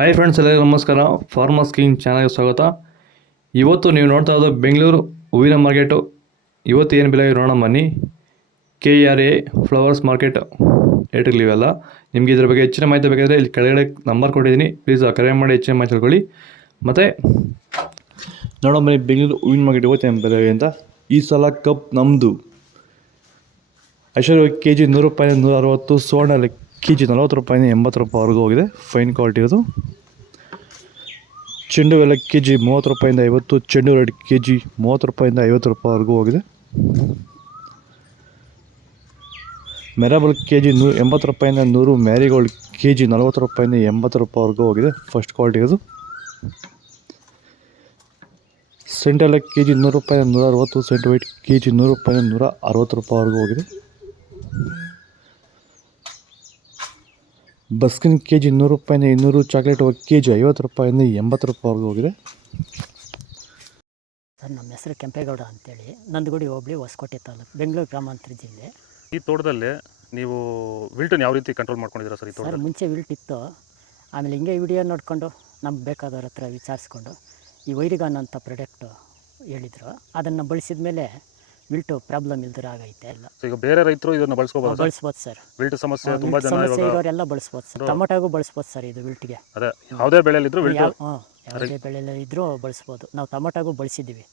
Hi friends, ಎಲ್ಲರಿಗೂ ನಮಸ್ಕಾರ. Farmers king ಚಾನಲ್ಗೆ ಸ್ವಾಗತ. ಇವತ್ತು ನೀವು ನೋಡ್ತಾ ಇರೋದು ಬೆಂಗಳೂರು ಹೂವಿನ ಮಾರ್ಕೆಟು. ಇವತ್ತು ಏನು ಬೆಲೆ ನೋಡೋಣ ಬನ್ನಿ. KRA ಫ್ಲವರ್ಸ್ ಮಾರ್ಕೆಟ್ ರೇಟ್ಗಳಿವೆಲ್ಲ. ನಿಮಗೆ ಇದ್ರ ಬಗ್ಗೆ ಹೆಚ್ಚಿನ ಮಾಹಿತಿ ಬೇಕಾದರೆ ಇಲ್ಲಿ ಕೆಳಗಡೆ ನಂಬರ್ ಕೊಟ್ಟಿದ್ದೀನಿ, ಪ್ಲೀಸ್ ಕರೆ ಮಾಡಿ ಹೆಚ್ಚಿನ ಮಾಹಿತಿ ತಿಳ್ಕೊಳ್ಳಿ. ಮತ್ತು ನೋಡೋಣ ಬನ್ನಿ ಬೆಂಗಳೂರು ಹೂವಿನ ಮಾರ್ಕೆಟ್ ಇವತ್ತು ಏನು ಬೆಲೆ ಅಂತ. ಈ ಸಲ ಕಪ್ ನಮ್ಮದು ಐಶ್ವರ್ಯ KG 100 ರೂಪಾಯಿ 160, ಸುವರ್ಣ KG 40 ರೂಪಾಯಿಂದ 80 ರೂಪಾಯಿವರೆಗೂ ಹೋಗಿದೆ. ಫೈನ್ ಕ್ವಾಲಿಟಿ ಇರೋದು. ಚೆಂಡು ಎಲ್ಲ KG 30 ರೂಪಾಯಿಂದ 50, ಚೆಂಡು ರೆಡ್ KG 30 ರೂಪಾಯಿಂದ 50 ರೂಪಾಯಿವರೆಗೂ ಹೋಗಿದೆ. ಮೆರಾಬಲ್ KG 80 ರೂಪಾಯಿಂದ 100, ಮ್ಯಾರಿಗೋಲ್ಡ್ KG 40 ರೂಪಾಯಿಂದ 80 ರೂಪಾಯಿವರೆಗೂ ಹೋಗಿದೆ. ಫಸ್ಟ್ ಕ್ವಾಲಿಟಿ ಇರೋದು. ಸೆಂಟ್ ಎಲ್ಲ KG 100 ರೂಪಾಯಿಂದ 160, ಸೆಂಟ್ ವೈಟ್ KG 100 ರೂಪಾಯಿಂದ 160 ರೂಪಾಯಿವರೆಗೂ ಹೋಗಿದೆ. ಬಸ್ಕಿನ್ KG 100 ರೂಪಾಯಿಂದ 200, ಚಾಕ್ಲೇಟ್ KG 50 ರೂಪಾಯಿಂದ 80 ರೂಪಾಯಿವರೆಗೂ ಹೋಗಿದೆ. ಸರ್, ನಮ್ಮ ಹೆಸರು ಕೆಂಪೇಗೌಡ ಅಂತೇಳಿ, ನಂದಗುಡಿ ಹೋಬಳಿ, ಹೊಸಕೋಟೆ ತಾಲೂಕು, ಬೆಂಗಳೂರು ಗ್ರಾಮಾಂತರ ಜಿಲ್ಲೆ. ಈ ತೋಟದಲ್ಲಿ ನೀವು ವಿಲ್ಟನ್ನು ಯಾವ ರೀತಿ ಕಂಟ್ರೋಲ್ ಮಾಡ್ಕೊಂಡಿದ್ದೀರಾ ಸರ್? ಈ ತೋಟ ಸರ್, ಮುಂಚೆ ವಿಲ್ಟ್ ಇತ್ತು. ಆಮೇಲೆ ಹಿಂಗೆ ವಿಡಿಯೋ ನೋಡಿಕೊಂಡು ನಮ್ಗೆ ಬೇಕಾದವ್ರ ಹತ್ರ ವಿಚಾರಿಸ್ಕೊಂಡು ಈ ವೈರಿಗಾನ್ ಅಂತ ಪ್ರಾಡಕ್ಟು ಹೇಳಿದರು. ಅದನ್ನು ಬಳಸಿದ ಮೇಲೆ ವಿಲ್ಟು ಪ್ರಾಬ್ಲಮ್ ಇಲ್ದಿರ ಆಗೈತೆ ಎಲ್ಲ. ಈಗ ಬೇರೆ ರೈತರು ಇದನ್ನು ಬಳಸ್ಕೋಬೋದು ಸರ್. ವಿಲ್ಟ್ ಸಮಸ್ಯೆ ತುಂಬ ಜನ ಇರೋರೆಲ್ಲ ಬಳಸ್ಬೋದು ಸರ್. ಟೊಮೊಟೊಗೂ ಬಳಸ್ಬೋದು ಸರ್ ಇದು ವಿಲ್ಟ್ಗೆ. ಅದೇ ಯಾವುದೇ ಬೆಳೆಯಲ್ಲಿದ್ರು ವಿಲ್ಟ್ ಯಾವುದೇ ಬೆಳೆಯಲ್ಲಿ ಇದ್ರೂ ಬಳಸ್ಬೋದು. ನಾವು ಟೊಮೊಟೊಗೂ ಬಳಸಿದ್ದೀವಿ.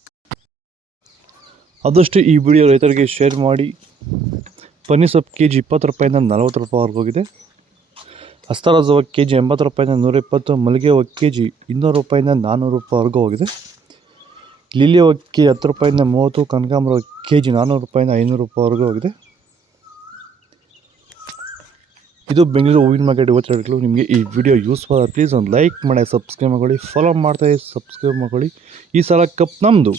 ಆದಷ್ಟು ಈ ವಿಡಿಯೋ ರೈತರಿಗೆ ಶೇರ್ ಮಾಡಿ. ಪನ್ನೀರ್ ಸೊಪ್ಪು KG 20 ರೂಪಾಯಿಂದ 40 ರೂಪಾಯಿವರೆಗೂ ಹೋಗಿದೆ. ಹಸ್ತರಾಜ ಹೂವು KG 80 ರೂಪಾಯಿಂದ 120, ಮಲ್ಲಿಗೆ ಹೂವು KG 200 ರೂಪಾಯಿಂದ 400 ರೂಪಾಯಿವರೆಗೂ ಹೋಗಿದೆ. ಲಿಲ್ಲಿ ಹೂವು KG 10 ರೂಪಾಯಿಂದ 30, ಕನಕಾಂಬರ KG 400 ರೂಪಾಯಿಂದ 500 ರೂಪಾಯಿವರೆಗೂ ಹೋಗಿದೆ. ಇದು ಬೆಂಗಳೂರು ಹೂವಿನ ಮಾರ್ಕೆಟ್ ಇವತ್ತು ರೇಟ್ಗಳು. ನಿಮಗೆ ಈ ವಿಡಿಯೋ ಯೂಸ್ಫುಲ್ ಆದರೆ ಪ್ಲೀಸ್ ಒಂದು ಲೈಕ್ ಮಾಡಿ, ಸಬ್ಸ್ಕ್ರೈಬ್ ಮಾಡ್ಕೊಳ್ಳಿ. ಫಾಲೋ ಮಾಡ್ತಾ ಸಬ್ಸ್ಕ್ರೈಬ್ ಮಾಡ್ಕೊಳ್ಳಿ. ಈ ಸಲ ಕಪ್ ನಮ್ಮದು.